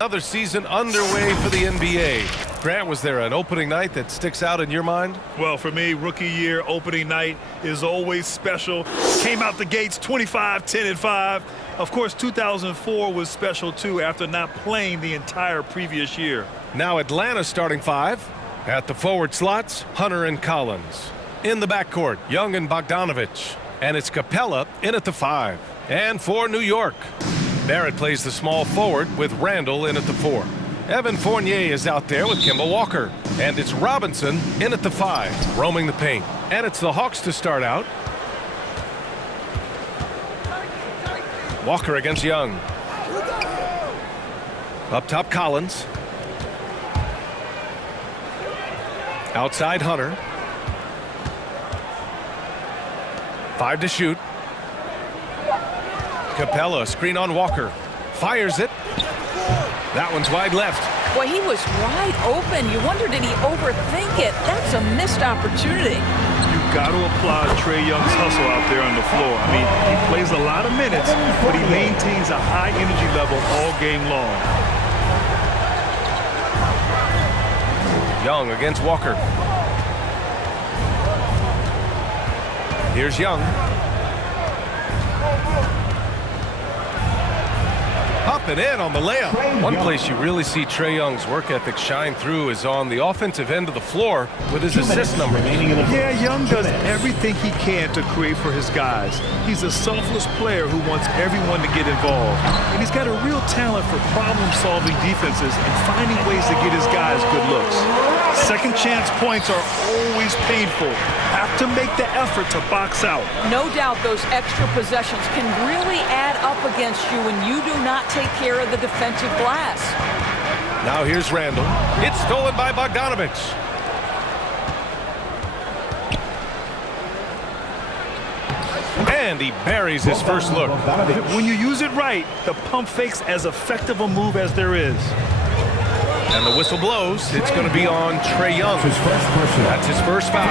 Another season underway for the NBA. Grant, was there an opening night that sticks out in your mind? Well, for me, rookie year opening night is always special. Came out the gates 25, 10, and 5. Of course, 2004 was special, too, after not playing the entire previous year. Now Atlanta starting 5. At the forward slots, Hunter and Collins. In the backcourt, Young and Bogdanovich. And it's Capella in at the 5. And for New York, Barrett plays the small forward with Randle in at the 4. Evan Fournier is out there with Kemba Walker. And it's Robinson in at the 5, roaming the paint. And it's the Hawks to start out. Walker against Young. Up top, Collins. Outside, Hunter. 5 to shoot. Capella, screen on Walker. Fires it. That one's wide left. Boy, he was wide open. You wonder, did he overthink it? That's a missed opportunity. You've got to applaud Trae Young's hustle out there on the floor. I mean, he plays a lot of minutes, but he maintains a high energy level all game long. Young against Walker. Here's Young. Up and in on the layup. One place you really see Trae Young's work ethic shine through is on the offensive end of the floor with his assist numbers. Yeah, Young does everything he can to create for his guys. He's a selfless player who wants everyone to get involved. And he's got a real talent for problem-solving defenses and finding ways to get his guys good looks. Second chance points are always painful. Have to make the effort to box out. No doubt those extra possessions can really add up against you when you do not take care of the defensive glass. Now here's Randle. It's stolen by Bogdanovich. And he buries his first look. When you use it right, the pump fake's as effective a move as there is. And the whistle blows. It's going to be on Trae Young. That's his first foul.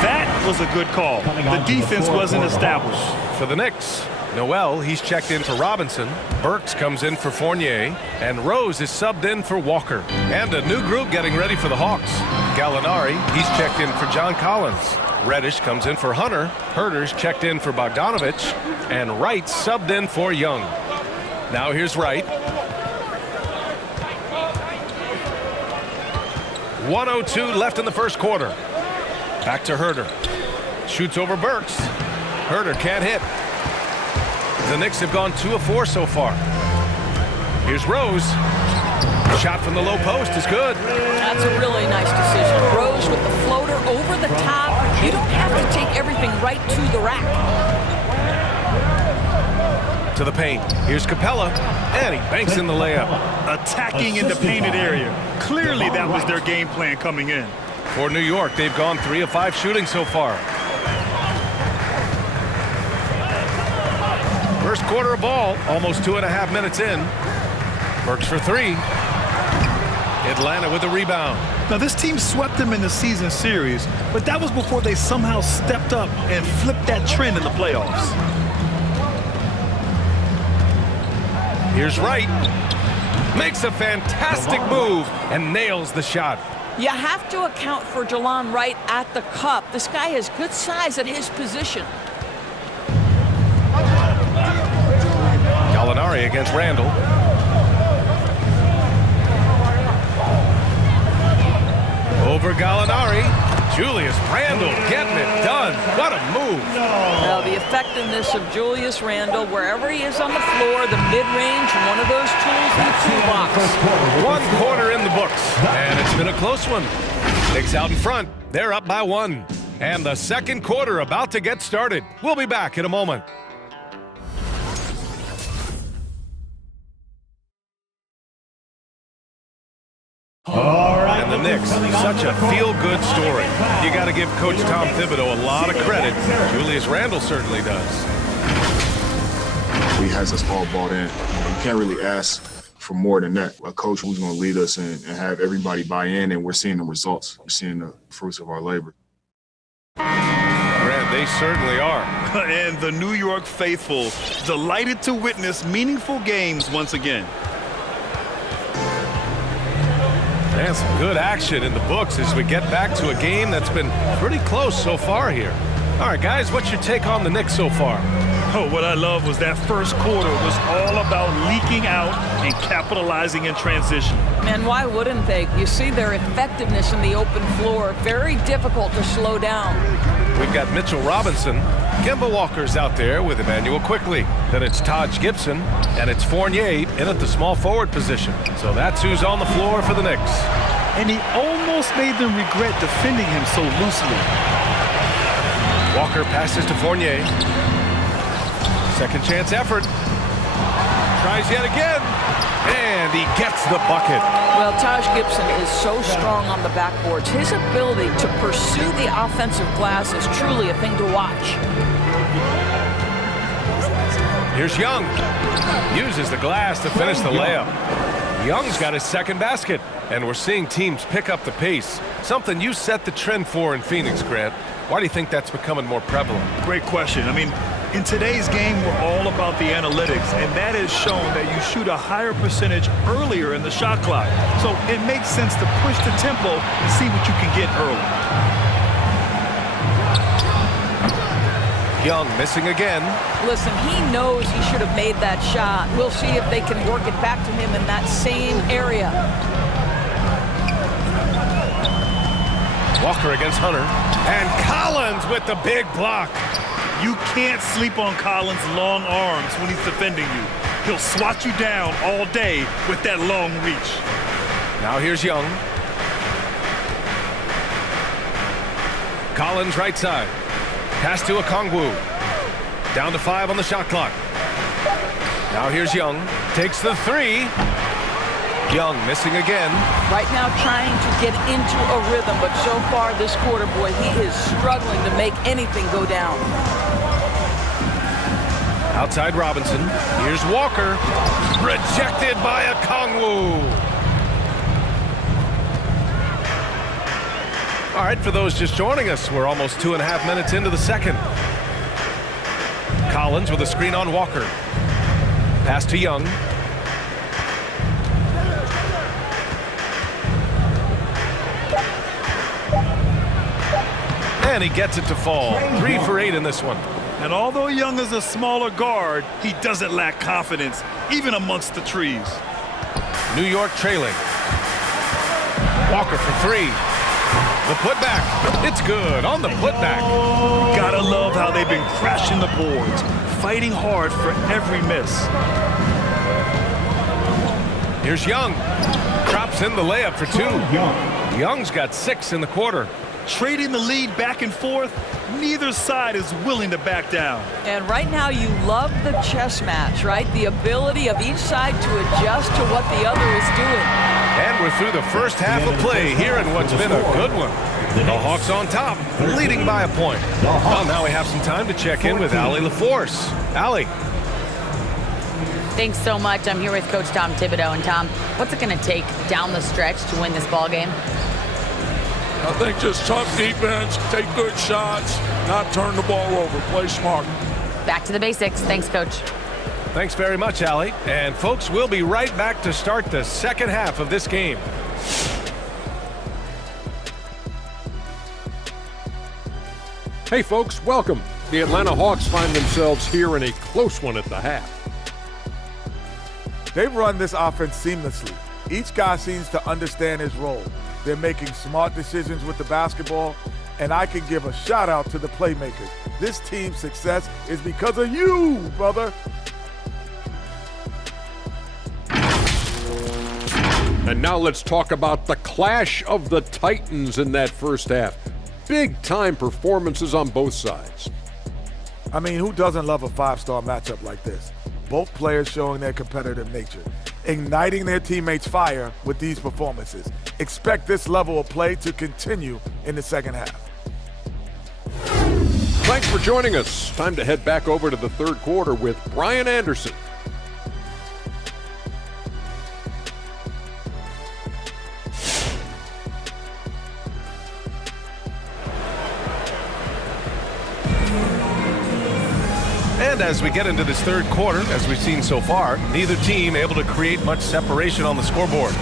That was a good call. The defense wasn't established. For the Knicks, Noel, he's checked in for Robinson. Burks comes in for Fournier. And Rose is subbed in for Walker. And a new group getting ready for the Hawks. Gallinari, he's checked in for John Collins. Reddish comes in for Hunter. Herter's checked in for Bogdanovich. And Wright subbed in for Young. Now here's Wright. 1:02 left in the first quarter. Back to Herter. Shoots over Burks. Herter can't hit. The Knicks have gone 2 of 4 so far. Here's Rose. Shot from the low post is good. That's a really nice decision. Rose with the floater over the top. You don't have to take everything right to the rack. To the paint. Here's Capella. And he banks in the layup. Attacking in the painted area. Clearly that was their game plan coming in. For New York, they've gone 3 of 5 shooting so far. First quarter of ball, almost 2.5 minutes in. Burks for 3. Atlanta with a rebound. Now this team swept them in the season series, but that was before they somehow stepped up and flipped that trend in the playoffs. Here's Wright. Makes a fantastic move and nails the shot. You have to account for Delon Wright at the cup. This guy has good size at his position. Gallinari against Randle. Over Gallinari. Julius Randle getting it done. What a move. Now, the effectiveness of Julius Randle, wherever he is on the floor, the mid-range, one of those tools in the toolbox. 1 quarter in the books, and it's been a close one. Knicks out in front. They're up by 1. And the second quarter about to get started. We'll be back in a moment. And the Knicks, such a feel-good story. You got to give Coach Tom Thibodeau a lot of credit. Julius Randle certainly does. He has us all bought in. You can't really ask for more than that. A coach who's going to lead us and have everybody buy in, and we're seeing the results. We're seeing the fruits of our labor. Grant, they certainly are. And the New York faithful delighted to witness meaningful games once again. And some good action in the books as we get back to a game that's been pretty close so far here. All right, guys, what's your take on the Knicks so far? Oh, what I love was that first quarter was all about leaking out and capitalizing in transition. And why wouldn't they? You see their effectiveness in the open floor. Very difficult to slow down. We've got Mitchell Robinson. Kemba Walker's out there with Emmanuel Quickly. Then it's Taj Gibson, and it's Fournier in at the small forward position. So that's who's on the floor for the Knicks. And he almost made them regret defending him so loosely. Walker passes to Fournier. Second chance effort. Tries yet again. And he gets the bucket. Well, Taj Gibson is so strong on the backboards. His ability to pursue the offensive glass is truly a thing to watch. Here's Young. Uses the glass to finish the layup. Young's got his second basket. And we're seeing teams pick up the pace. Something you set the trend for in Phoenix, Grant. Why do you think that's becoming more prevalent? Great question. I mean, in today's game, we're all about the analytics, and that has shown that you shoot a higher percentage earlier in the shot clock. So it makes sense to push the tempo and see what you can get early. Young missing again. Listen, he knows he should have made that shot. We'll see if they can work it back to him in that same area. Walker against Hunter. And Collins with the big block. You can't sleep on Collins' long arms when he's defending you. He'll swat you down all day with that long reach. Now here's Young. Collins right side. Pass to Okongwu. Down to 5 on the shot clock. Now here's Young. Takes the 3. Young missing again. Right now trying to get into a rhythm, but so far this quarter, boy, he is struggling to make anything go down. Outside Robinson. Here's Walker. Rejected by Okongwu. All right, for those just joining us, we're almost 2.5 minutes into the second. Collins with a screen on Walker. Pass to Young. And he gets it to fall. 3 for 8 in this one. And although Young is a smaller guard, he doesn't lack confidence, even amongst the trees. New York trailing. Walker for 3. The putback. It's good on the putback. Gotta love how they've been crashing the boards, fighting hard for every miss. Here's Young. Drops in the layup for 2. Young's got 6 in the quarter. Trading the lead back and forth, neither side is willing to back down. And right now you love the chess match, right? The ability of each side to adjust to what the other is doing. And we're through the first half of play here in what's been a good one. The Hawks on top, leading by a point. Well, now we have some time to check in with Allie LaForce. Allie. Thanks so much. I'm here with Coach Tom Thibodeau. And Tom, what's it going to take down the stretch to win this ball game? I think just tough defense, take good shots, not turn the ball over, play smart. Back to the basics. Thanks, Coach. Thanks very much, Allie. And folks, we'll be right back to start the second half of this game. Hey folks, welcome. The Atlanta Hawks find themselves here in a close one at the half. They've run this offense seamlessly. Each guy seems to understand his role. They're making smart decisions with the basketball, and I can give a shout out to the playmakers. This team's success is because of you, brother. And now let's talk about the clash of the Titans in that first half. Big-time performances on both sides. I mean, who doesn't love a five-star matchup like this? Both players showing their competitive nature, igniting their teammates' fire with these performances. Expect this level of play to continue in the second half. Thanks for joining us. Time to head back over to the third quarter with Brian Anderson. And as we get into this third quarter, as we've seen so far, neither team able to create much separation on the scoreboard.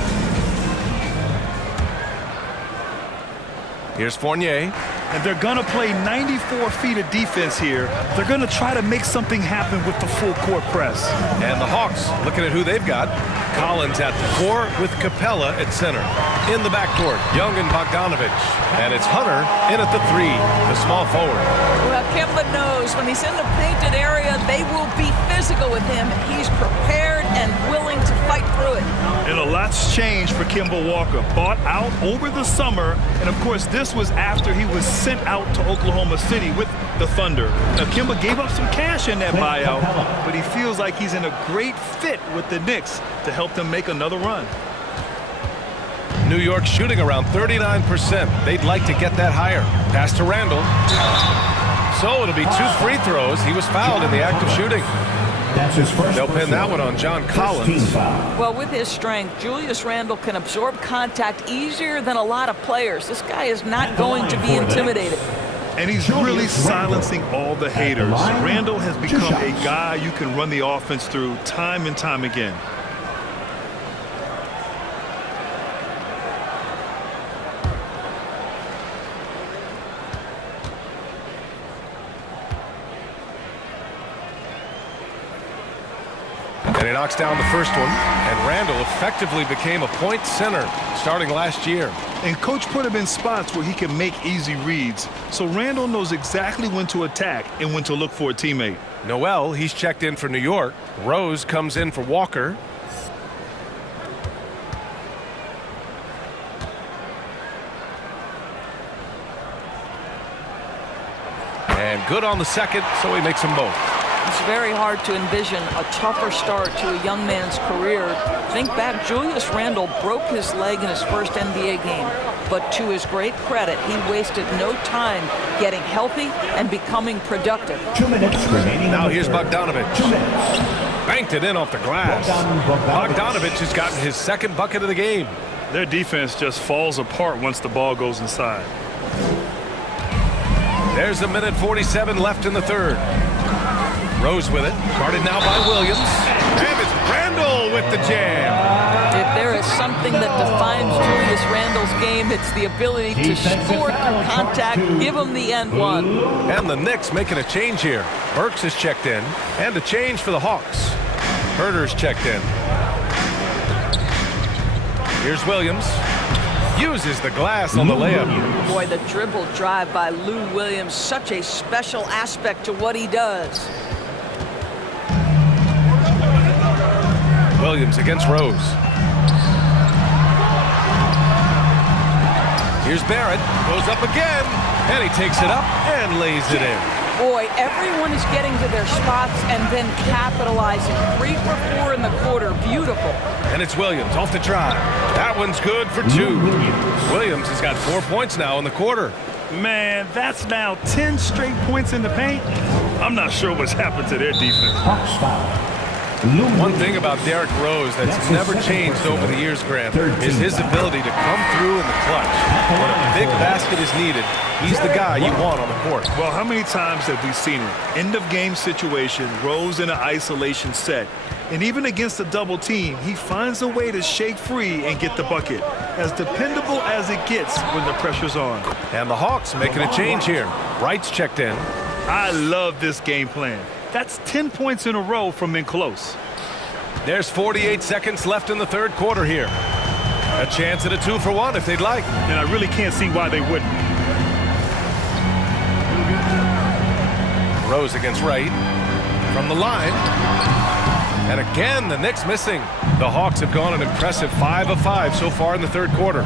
Here's Fournier. And they're going to play 94 feet of defense here. They're going to try to make something happen with the full court press. And the Hawks, looking at who they've got. Collins at the 4 with Capella at center. In the backcourt, Young and Bogdanovich. And it's Hunter in at the 3, the small forward. Well, Kemba knows when he's in the painted area, they will be physical with him. He's prepared and willing to fight through it. And a lot's changed for Kemba Walker. Bought out over the summer, and of course this was after he was sent out to Oklahoma City with the Thunder. Now Kemba gave up some cash in that buyout, but he feels like he's in a great fit with the Knicks to help them make another run. New York shooting around 39%. They'd like to get that higher. Pass to Randle. So it'll be 2 free throws. He was fouled in the act of shooting. That's his first. They'll pin that one on John Collins. Well, with his strength, Julius Randle can absorb contact easier than a lot of players. This guy is not going to be intimidated. And he's really silencing all the haters. Randle has become a guy you can run the offense through time and time again. And he knocks down the first one, and Randle effectively became a point center starting last year. And coach put him in spots where he can make easy reads, so Randle knows exactly when to attack and when to look for a teammate. Noel, he's checked in for New York. Rose comes in for Walker. And good on the second, so he makes them both. It's very hard to envision a tougher start to a young man's career. Think back, Julius Randle broke his leg in his first NBA game. But to his great credit, he wasted no time getting healthy and becoming productive. 2 minutes remaining. Now here's Bogdanovich. Banked it in off the glass. Bogdanovich has gotten his second bucket of the game. Their defense just falls apart once the ball goes inside. There's 1:47 left in the third. Rose with it, guarded now by Williams. And it's Randle with the jam. If there is something that defines Julius Randle's game, it's the ability to score through contact, give him the end one. And the Knicks making a change here. Burks is checked in, and a change for the Hawks. Herter's checked in. Here's Williams. Uses the glass on the layup. Boy, the dribble drive by Lou Williams, such a special aspect to what he does. Williams against Rose. Here's Barrett, goes up again, and he takes it up and lays it in. Boy, everyone is getting to their spots and then capitalizing. 3 for 4 in the quarter, beautiful. And it's Williams off the drive. That one's good for 2. Williams has got 4 points now in the quarter. Man, that's now 10 straight points in the paint. I'm not sure what's happened to their defense. Hawks foul. One thing about Derrick Rose that's never changed over the years, Grant, is his ability to come through in the clutch. When a big basket is needed, he's the guy you want on the court. Well, how many times have we seen it? End of game situation, Rose in an isolation set. And even against a double team, he finds a way to shake free and get the bucket. As dependable as it gets when the pressure's on. And the Hawks making a change here. Wright's checked in. I love this game plan. That's 10 points in a row from in close. There's 48 seconds left in the third quarter here. A chance at a 2 for 1 if they'd like. And I really can't see why they wouldn't. Rose against Wright. From the line. And again, the Knicks missing. The Hawks have gone an impressive 5 of 5 so far in the third quarter.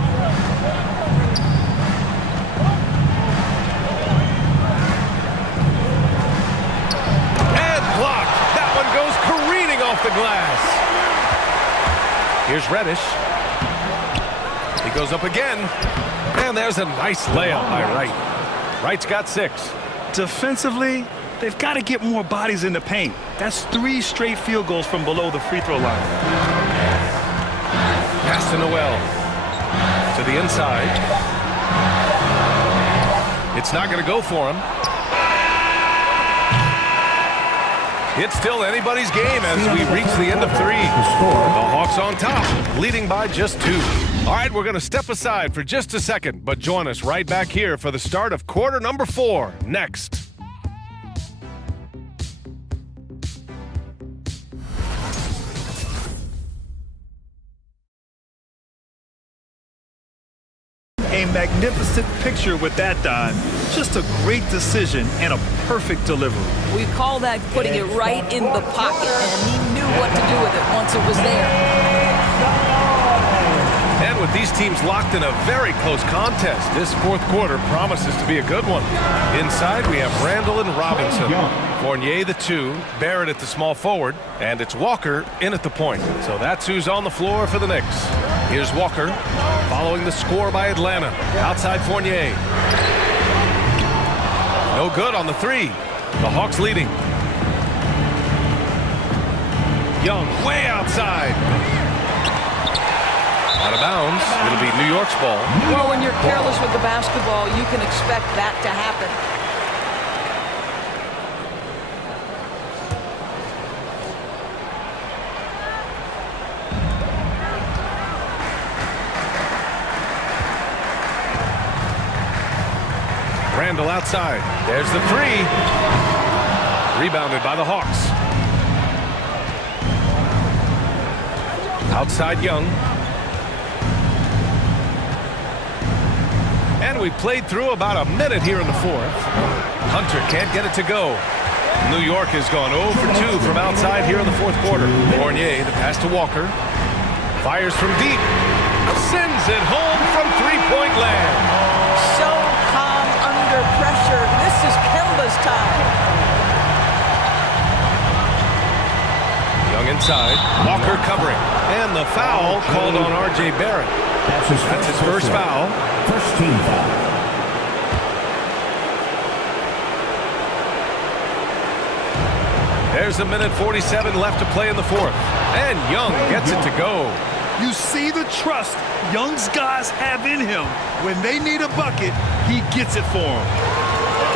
Off the glass. Here's Reddish. He goes up again. And there's a nice layup by Wright. Wright's got 6. Defensively, they've got to get more bodies in the paint. That's 3 straight field goals from below the free throw line. Pass to Noel. To the inside. It's not going to go for him. It's still anybody's game as we reach the end of 3. The Hawks on top, leading by just 2. All right, we're going to step aside for just a second, but join us right back here for the start of quarter number 4 next. A magnificent picture with that dive. Just a great decision and a perfect delivery. We call that putting it right in the pocket, and he knew what to do with it once it was there. And with these teams locked in a very close contest, this fourth quarter promises to be a good one. Inside, we have Randle and Robinson. Fournier, the 2, Barrett at the small forward, and it's Walker in at the point. So that's who's on the floor for the Knicks. Here's Walker, following the score by Atlanta. Outside Fournier. No good on the 3. The Hawks leading. Young, way outside. Out of bounds. It'll be New York's ball. Well, when you're careless with the basketball, you can expect that to happen. Randle outside. There's the 3. Rebounded by the Hawks. Outside Young. And we played through about a minute here in the fourth. Hunter can't get it to go. New York has gone 0 for 2 from outside here in the fourth quarter. Fournier, the pass to Walker. Fires from deep. Sends it home from three-point land. So calm under pressure. This is Kemba's time. Young inside. Walker covering. And the foul called on R.J. Barrett. That's his first foul. First team foul. There's a minute 47 left to play in the fourth. And Young gets it to go. You see the trust Young's guys have in him. When they need a bucket, he gets it for them.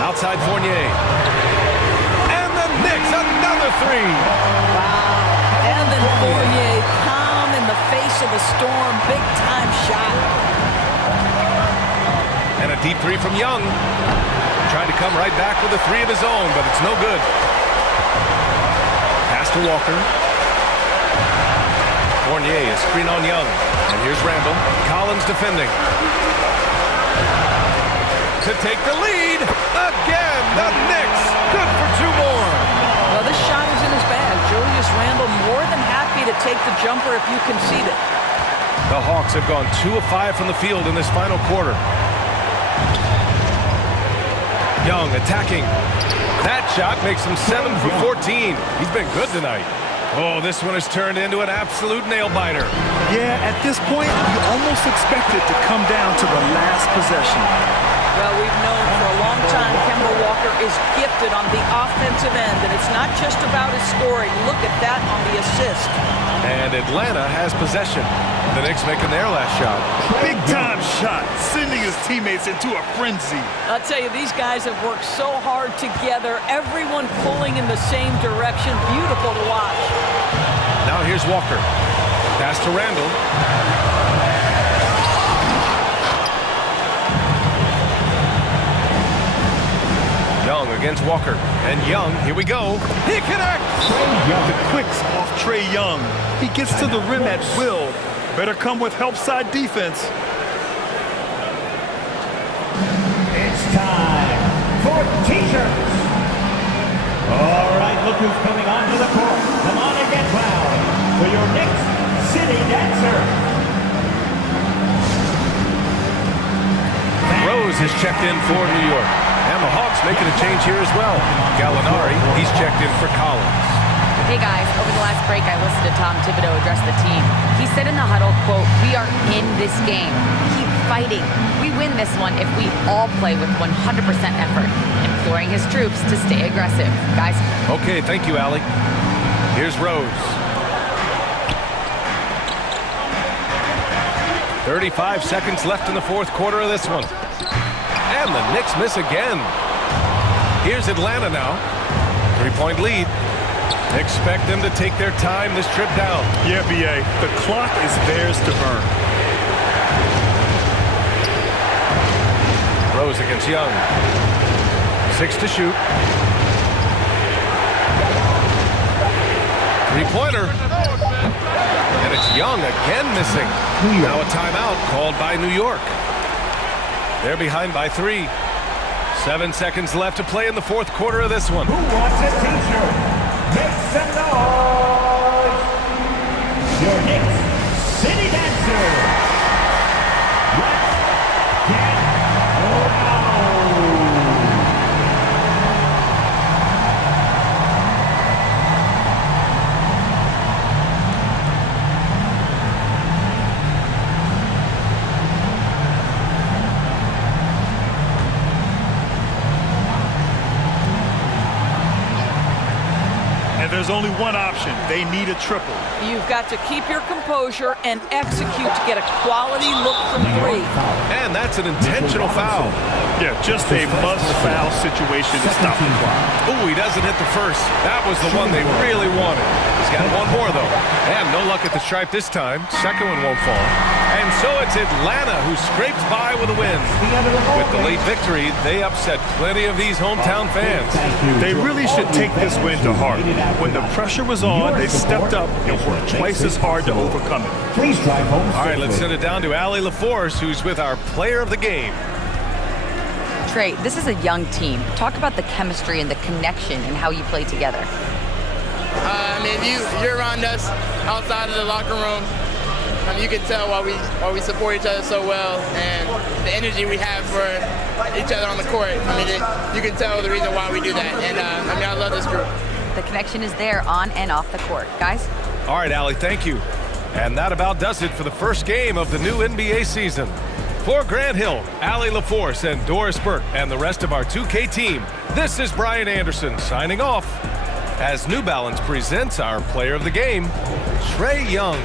Outside Fournier. And the Knicks, another 3. Wow. And then Fournier, calm in the face of the storm, big-time shot. And a deep 3 from Young. Trying to come right back with a 3 of his own, but it's no good. Pass to Walker. Fournier, a screen on Young. And here's Randle. Collins defending. To take the lead. Again, the Knicks. Good for 2 more. Well, this shot is in his bag. Julius Randle more than happy to take the jumper if you concede it. The Hawks have gone 2 of 5 from the field in this final quarter. Young attacking. That shot makes him 7 for 14. He's been good tonight. Oh, this one has turned into an absolute nail-biter. Yeah, at this point, you almost expect it to come down to the last possession. Well, we've known for a long time Kemba Walker is gifted on the offensive end, and it's not just about his scoring. Look at that on the assist. And Atlanta has possession. The Knicks making their last shot. Big-time shot, sending his teammates into a frenzy. I'll tell you, these guys have worked so hard together, everyone pulling in the same direction. Beautiful to watch. Now here's Walker. Pass to Randle. Young against Walker. And Young, here we go. He connects! The quicks off Trae Young. He gets to the rim at will. Better come with help side defense. It's time for T-shirts. All right, look who's coming onto the court. Come on and get loud for your Knicks City Dancer. Rose is checked in for New York. And the Hawks making a change here as well. Gallinari, he's checked in for Collins. Hey guys, over the last break I listened to Tom Thibodeau address the team. He said in the huddle, quote, "We are in this game. Keep fighting. We win this one if we all play with 100% effort." Imploring his troops to stay aggressive. Guys. Okay, thank you, Allie. Here's Rose. 35 seconds left in the fourth quarter of this one. And the Knicks miss again. Here's Atlanta now. 3-point lead. Expect them to take their time this trip down. Yeah, B.A., the clock is theirs to burn. Rose against Young. 6 to shoot. Three-pointer. And it's Young again missing. Now a timeout called by New York. They're behind by 3. 7 seconds left to play in the fourth quarter of this one. Who wants a t-shirt? Make some noise! Your Knicks City Dancer! Let's get loud! And there's only one option. They need a triple. You've got to keep your composure and execute to get a quality look from 3. And that's an intentional foul. Yeah, just a must-foul situation to stop the clock. Ooh, he doesn't hit the first. That was the one they really wanted. He's got one more, though. And no luck at the stripe this time. Second one won't fall. And so it's Atlanta who scrapes by with a win. With the late victory, they upset plenty of these hometown fans. They really should take this win to heart. When the pressure was on, they stepped up and worked twice as hard to overcome it. Please drive home All right, safely. let's send it down to Allie LaForce, who's with our player of the game. Trae, this is a young team. Talk about the chemistry and the connection and how you play together. I mean, you're around us outside of the locker room. You can tell why we support each other so well, and the energy we have for each other on the court. I mean, you can tell the reason why we do that. And I mean, I love this group. The connection is there on and off the court. Guys? All right, Allie, thank you. And that about does it for the first game of the new NBA season. For Grant Hill, Allie LaForce, and Doris Burke, and the rest of our 2K team, this is Brian Anderson signing off as New Balance presents our player of the game, Trae Young.